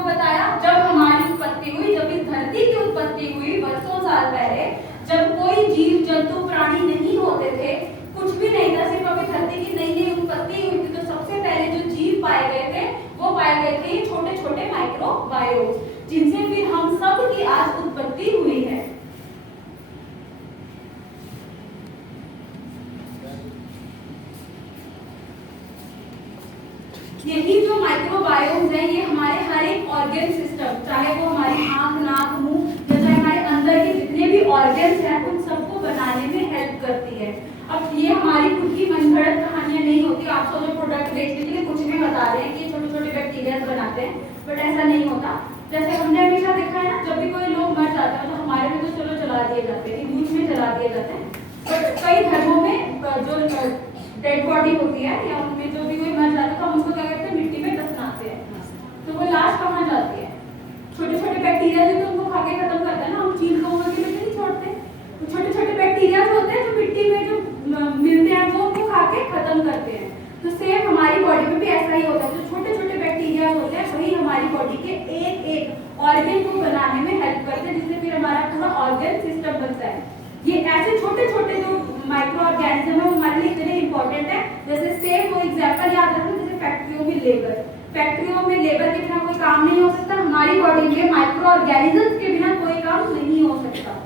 आपको बताया, जब हमारी उत्पत्ति हुई, जब इस धरती की उत्पत्ति हुई वर्षों साल पहले, जब कोई जीव जंतु प्राणी नहीं होते थे, कुछ भी नहीं था, सिर्फ अभी धरती की नई नई उत्पत्ति हुई थी, तो सबसे पहले जो जीव पाए गए थे वो पाए गए थे छोटे छोटे माइक्रोबायोम्स, जिनसे फिर हम सब की आज उत्पत्ति हुई है। यही जो माइक्रोबायोम्स है ये हमारे हर एक ऑर्गन सिस्टम, चाहे वो हमारी आंख, नाक, मुंह या चाहे हमारे अंदर के जितने भी ऑर्गन्स हैं उन सबको बनाने में हेल्प करती है। अब ये हमारी खुद की मनगढ़ंत कहानियां नहीं होती, आप सोचो प्रोडक्ट बेचने के लिए कुछ भी बता रहे हैं कि छोटे छोटे बैक्टीरिया बनाते हैं, बट ऐसा नहीं होता। जैसे हमने हमेशा देखा है ना, जब भी कोई लोग मर जाते हैं तो हमारे में तो चलो जला दिए जाते हैं, न्यूज में जला दिए जाते हैं, बट कई धर्मों में जो डेड बॉडी होती है या उनमें जो भी कोई मर जाता है तो हम उसको क्या करते हैं, मिट्टी में दफनाते हैं। तो वो लाश कहाँ जाती है? छोटे छोटे बैक्टीरिया जो तो उनको खा के खत्म करते हैं ना, हम चील कौवे के लिए नहीं छोड़ते, तो छोटे छोटे बैक्टीरिया जो होते हैं जो मिट्टी में जो मिलते हैं वो उनको खा के खत्म करते हैं। तो सेम हमारी बॉडी में भी ऐसा ही होता है, जो छोटे छोटे बैक्टीरिया होते हैं वही हमारी बॉडी के एक एक ऑर्गन को बनाने में हेल्प करते हैं, जिससे फिर हमारा पूरा ऑर्गन सिस्टम बनता है। ये ऐसे छोटे छोटे जो माइक्रो ऑर्गेनिज्म है वो हमारे लिए इतने इंपॉर्टेंट है। जैसे सेम वो एग्जांपल याद रखो, जैसे फैक्ट्रियों में लेबर, फैक्ट्रियों में लेबर के बिना कोई काम नहीं हो सकता, हमारी बॉडी में माइक्रो ऑर्गेनिजम्स के बिना कोई काम नहीं हो सकता।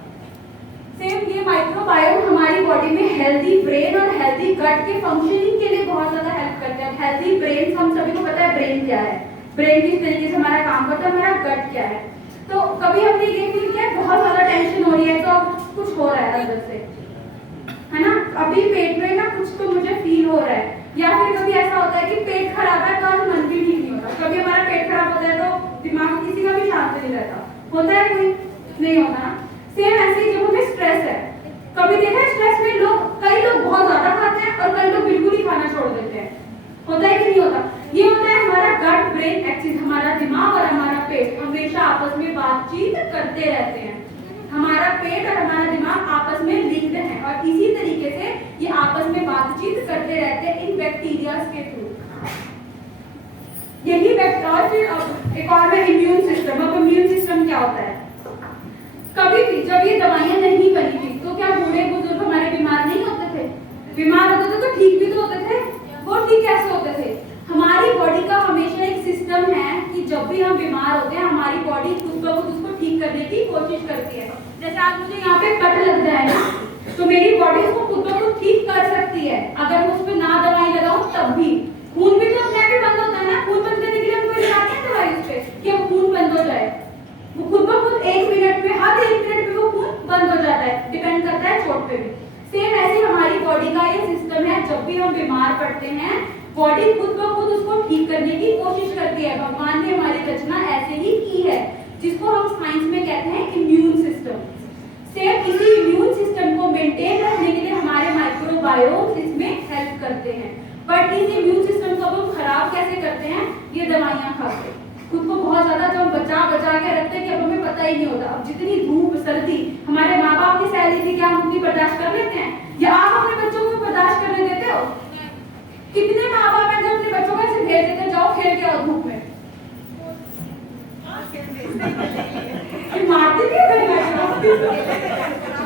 सेम ये माइक्रोबायोम हमारी बॉडी में हेल्दी ब्रेन और हेल्दी गट के फंक्शनिंग के लिए बहुत ज्यादा हेल्प करते हैं। हेल्दी ब्रेन, हम सभी को पता है ब्रेन क्या है, ब्रेन किस तरीके से हमारा काम करता है, हमारा गट क्या है। तो कभी हमने ये फील किया बहुत ज्यादा टेंशन हो रही है तो अब कुछ हो रहा है अंदर से, है ना, अभी पेट में ना कुछ तो मुझे फील हो रहा है, या फिर कभी ऐसा होता है कि पेट खराब है तो आज मन भी ठीक नहीं होता, कभी हमारा पेट खराब होता है तो दिमाग किसी का भी शांत नहीं रहता, होता है कोई? नहीं होता ना। सेम ऐसे ही जब हमें स्ट्रेस है, कभी देखा है स्ट्रेस में कई लोग बहुत ज्यादा खाते हैं और कई लोग बिल्कुल ही खाना छोड़ देते हैं, होता है कि नहीं होता? ये होता है हमारा गट ब्रेन एक्सिस, हमारा दिमाग और हमारा पेट हमेशा आपस में बातचीत करते रहते हैं। हमारा पेट और हमारा दिमाग आपस में लिंक्ड है और इसी तरीके से ये आपस में बातचीत करते रहते हैं इन बैक्टीरिया के थ्रू। यही बैक्टीरिया एक और है इम्यून सिस्टम। अब इम्यून सिस्टम क्या होता है? कभी भी जब ये दवाइयां नहीं बनी थी तो क्या बूढ़े बुजुर्ग हमारे बीमार नहीं होते थे? बीमार होते थे तो ठीक भी तो होते थे। वो ठीक कैसे होते थे? हमारी बॉडी का हमेशा एक सिस्टम है कि जब भी हम बीमार होते हैं हमारी बॉडी खुद ब खुद उसको ठीक करने की कोशिश करती है। जैसे आज मुझे यहाँ पे कट लग जाए ना तो मेरी बॉडी उसको खुद ब खुद ठीक कर सकती है, अगर मैं उस पर ना दवाई लगाऊं तब भी। खून भी तो अपने आप ही बंद होता है ना, खून बंद करने के लिए हम कोई लगाते हैं दवाई उस पर कि वो खून बंद हो जाए, वो खुद ब खुद 1 मिनट में, हर 1 मिनट में वो खून बंद हो जाता है, डिपेंड करता है चोट पे भी। सेम ऐसे हमारी बॉडी का ये सिस्टम है, जब भी हम बीमार पड़ते हैं बॉडी खुद ब खुद उसको ठीक करने की कोशिश करती है। भगवान ने हमारी रचना ऐसे ही की है, जिसको हम साइंस में कहते हैं इम्यून सिस्टम। सेम इसी इम्यून सिस्टम को मेंटेन रखने के लिए हमारे माइक्रोबायोम्स इसमें हेल्प करते हैं। बट इस इम्यून सिस्टम को हम खराब कैसे करते हैं? ये दवाइयां खाते, खुद को बहुत ज्यादा जो बचा के रखते हैं कि अब हमें पता ही नहीं होता। अब जितनी धूप सर्दी हमारे माँ बाप की सह ली थी, क्या हम उतनी बर्दाश्त कर लेते हैं? या आप अपने बच्चों को बर्दाश्त करने देते हो? कितने माँ बाप हैं जो अपने बच्चों को ऐसे भेज देते, जाओ खेल के आओ धूप में, मारती थी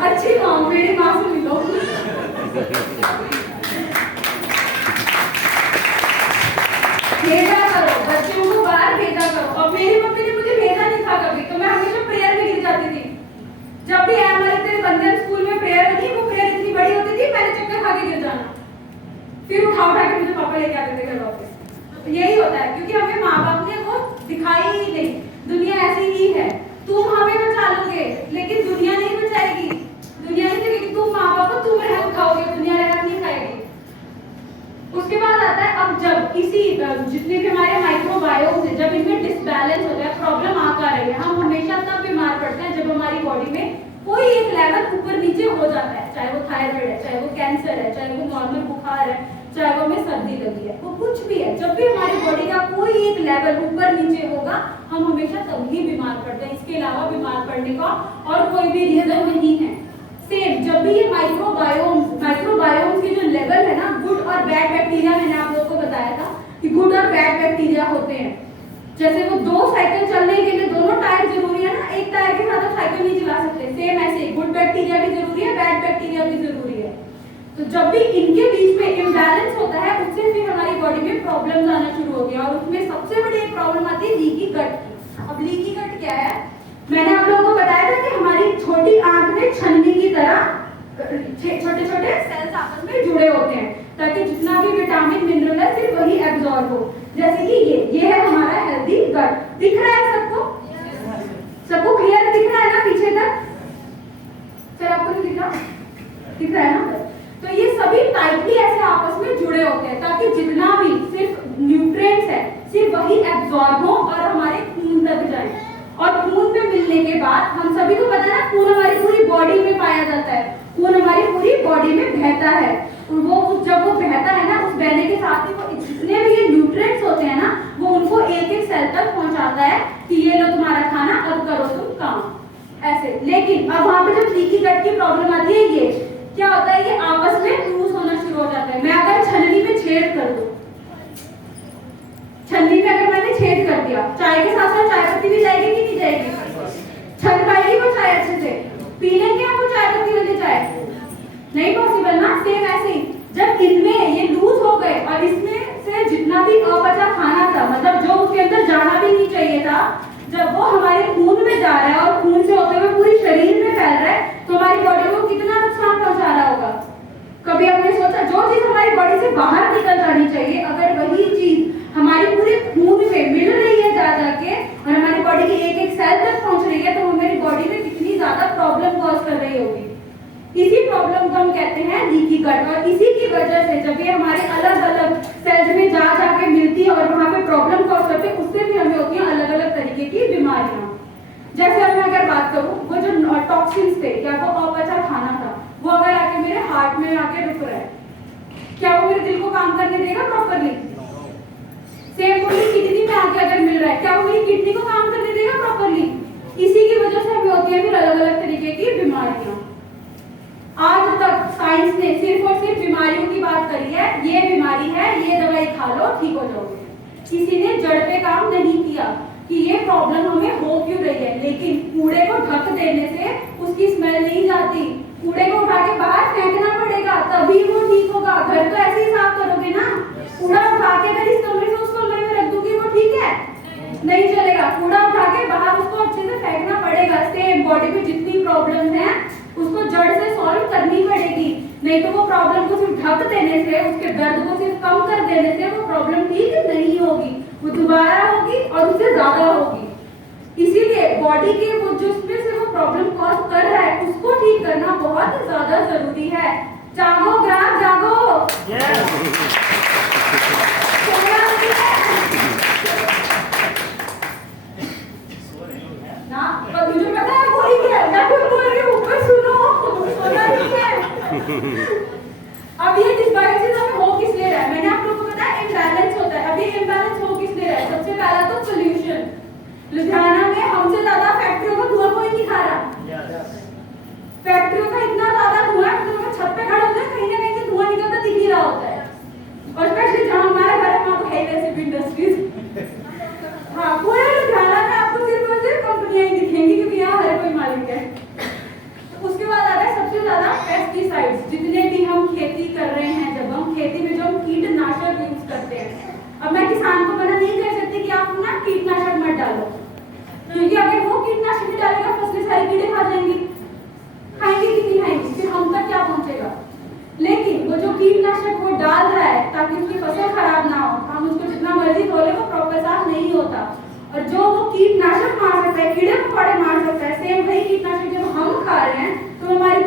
अच्छी माँ, मेरी माँ से मिलो। भेजा करो बच्चों को, बाहर भेजा करो। और मेरी मम्मी ने मुझे भेजा नहीं था कभी, तो मैं हमेशा प्रेयर में गिर जाती थी। जब भी हमारे बंधन स्कूल में प्रेयर बनी, वो प्रेयर इतनी बड़ी होती थी, मैंने चक्कर खा के गिर जाना, फिर उठा के मुझे पापा लेके आते थे घर वापस। तो यही होता है, क्योंकि हमें माँ बाप ने वो दिखाई ही नहीं, दुनिया ऐसी ही है। तुम हमें बचा लोगे लेकिन दुनिया नहीं बचाएगी, दुनिया नहीं देखेगी। तुम माँ बाप को तुम रहम खाओगे, दुनिया रहम नहीं खाएगी। उसके बाद आता है, अब जब किसी जितने भी हमारे माइक्रोबायोम्स है, जब इनमें डिसबैलेंस हो जाए, प्रॉब्लम आ रही है, हम हमेशा तब बीमार पड़ते हैं जब हमारी बॉडी में कोई एक लेवल ऊपर नीचे हो जाता है, चाहे वो थायराइड है, चाहे वो कैंसर है, चाहे वो नॉर्मल बुखार है, चाहे वो हमें सर्दी लगी है, वो कुछ भी है। जब भी हमारी बॉडी का कोई एक लेवल ऊपर नीचे होगा हम हमेशा तभी बीमार पड़ते हैं, इसके अलावा बीमार पड़ने का और कोई भी रीजन नहीं है। सेम जब भी ये माइक्रोबायोम्स के जो लेवल है ना, गुड और बैड बैक्टीरिया, मैंने आप लोगों को बताया था कि गुड और बैड बैक्टीरिया होते हैं। जैसे वो 2 साइकिल चलने के लिए दोनों टायर जरूरी है ना, एक टायर के साथ आप साइकिल नहीं चला सकते। सेम ऐसे गुड बैक्टीरिया भी जरूरी है, बैड बैक्टीरिया भी जरूरी है। तो जब भी इनके बीच में इम्बैलेंस होता है, उससे फिर हमारी बॉडी में प्रॉब्लम्स आना शुरू होती है। और उसमें सबसे बड़ी एक प्रॉब्लम आती है लीकी गट की। अब लीकी गट क्या है, मैंने आप लोगों को बताया था कि हमारी छोटी आंत में छन्नी की तरह छोटे छोटे सेल्स आपस में जुड़े होते हैं, ताकि जितना भी विटामिन मिनरल है सिर्फ वही एब्जॉर्ब हो। जैसे कि ये है हमारा हेल्दी गट। दिख रहा है सबको? सबको क्लियर दिख रहा है ना पीछे तक? सर आपको नहीं दिख रहा? दिख रहा है ना? तो ये सभी टाइटली ऐसे आपस में जुड़े होते हैं, ताकि जितना भी सिर्फ न्यूट्रिएंट्स है सिर्फ वही एब्जॉर्ब हो और हमारे खून तक जाए। और खून में मिलने के बाद हम सभी को पता है ना, खून हमारी पूरी बॉडी में पाया जाता है, खून हमारी पूरी बॉडी में बहता है। वो जब वो बहता है ना, उस बहने के साथ ही वो जितने भी ये न्यूट्रिएंट्स होते हैं ना, वो उनको एक एक सेल तक पहुंचाता है कि ये लो तुम्हारा खाना, अब करो तुम काम ऐसे। लेकिन अब वहां पे जब लीकी गट की प्रॉब्लम आती है, ये क्या होता है, ये आपस में लूज होना शुरू हो जाता है। मैं अगर छन्नी में छेद कर दूं, छन्नी में अगर मैंने छेद कर दिया, चाय के साथ साथ चाय पत्ती भी जाएगी कि नहीं जाएगी? छन पाएगी वो चाय अच्छे से? पी लेंगे आप वो चाय पत्ती वाली चाय? नहीं पॉसिबल ना। सेम ऐसे ही जब इनमें ये लूज हो गए और इसमें से जितना भी अपचा खाना था, मतलब जो उसके अंदर जाना भी नहीं चाहिए था, जब वो हमारे खून में जा रहा है और खून से होते हुए पूरी शरीर में फैल रहा है, तो हमारी बॉडी को कितना नुकसान पहुंचा रहा होगा। कभी आपने सोचा, जो चीज हमारी बॉडी से बाहर निकल जानी चाहिए, अगर वही चीज हमारी पूरे खून में मिल रही है जा जाके और हमारी बॉडी के एक एक सेल तक पहुंच रही है, तो हमारी बॉडी में कितनी ज्यादा प्रॉब्लम कॉज कर रही होगी। इसी प्रॉब्लम को हम कहते हैं लीकी गट। और इसी की वजह से जब ये हमारे अलग अलग सेल्स में जा जाके मिलती है और वहां पे प्रॉब्लम कॉज करती है, उससे भी हमें होती है अलग अलग तरीके की बीमारियां। जैसे अब मैं अगर बात करूं, वो जो टॉक्सिन्स थे या वो अपचा खाना था, वो अगर आके मेरे हार्ट में आके रुक रहा है, क्या वो मेरे दिल को काम करने देगा प्रॉपरली? सेम वो मेरी किडनी में आके अगर मिल रहा है, क्या वो मेरी किडनी को काम करने देगा प्रॉपरली? इसी की वजह से हमें होती है फिर अलग अलग तरीके की बीमारियां। आज तक साइंस ने सिर्फ और सिर्फ बीमारियों की बात करी है, ये बीमारी है, ये दवाई खा लो ठीक हो जाओगे। किसी ने जड़ पे काम नहीं किया कि ये प्रॉब्लम हमें हो क्यों रही है। लेकिन कूड़े को ढक देने से उसकी स्मेल नहीं जाती, कूड़े को उठा के बाहर फेंकना पड़ेगा तभी वो ठीक होगा। घर तो ऐसे ही साफ करोगे ना, कूड़ा उठा के अगर इस कमरे से उस कमरे में रख दूंगी वो ठीक है? नहीं चलेगा। कूड़ा उठा के बाहर उसको अच्छे से फेंकना पड़ेगा। सेम बॉडी में जितनी प्रॉब्लम है उसको जड़ से सॉल्व करनी पड़ेगी, नहीं तो वो प्रॉब्लम को सिर्फ ढक देने से, उसके दर्द को सिर्फ कम कर देने से वो प्रॉब्लम ठीक नहीं होगी, वो दोबारा होगी और उससे ज्यादा होगी। इसीलिए बॉडी के वो जो उसमें से वो प्रॉब्लम कॉज कर रहा है, उसको ठीक करना बहुत ज्यादा जरूरी है। जागो ग्राम जागो। ना पर मुझे पता है कोई क्या बोल रही हूँ, ऊपर सुनो, सोना नहीं है। अब ये डिस्बैलेंस हमें हो किस लिए रहा है? मैंने आप लोगों को बताया इम्बैलेंस होता है। अब ये इम्बैलेंस हो किस लिए रहा है? सबसे पहला तो पोल्यूशन। लुधियाना में हमसे ज्यादा फैक्ट्रियों का धुआं कोई नहीं खा रहा। फैक्ट्रियों का इतना ज्यादा धुआं है, तो छत पे खड़े होते हैं, कहीं ना कहीं से धुआं निकलता दिख ही रहा होता है। और स्पेशली जहाँ हमारा घर है वहाँ तो है वैसे इंडस्ट्रीज। हाँ, पूरे लुधियाना में आपको सिर्फ और सिर्फ कंपनियां ही दिखेंगी, क्योंकि यहाँ हर कोई मालिक है। उसके बाद आता है सबसे ज्यादा पेस्टिसाइड्स। जितने भी हम खेती कर रहे हैं, जब हम खेती में जो हम कीटनाशक यूज करते हैं, अब मैं किसान को मना नहीं कर सकती कि आप ना कीटनाशक मत डालो, क्योंकि अगर वो कीटनाशक नहीं डालेगा फसलें सारी कीड़े खा जाएंगी। खाएंगे कि नहीं खाएंगे, फिर हम तक क्या पहुंचेगा? लेकिन वो जो कीटनाशक वो डाल रहा है ताकि उसकी फसल खराब ना हो, हम उसको जितना मर्जी धोले वो प्रॉपर साफ नहीं होता। और जो वो कीटनाशक मार सकता है, कीड़े मकोड़े मार सकता है, सेम वही कीटनाशक जब हम खा रहे हैं तो हमारी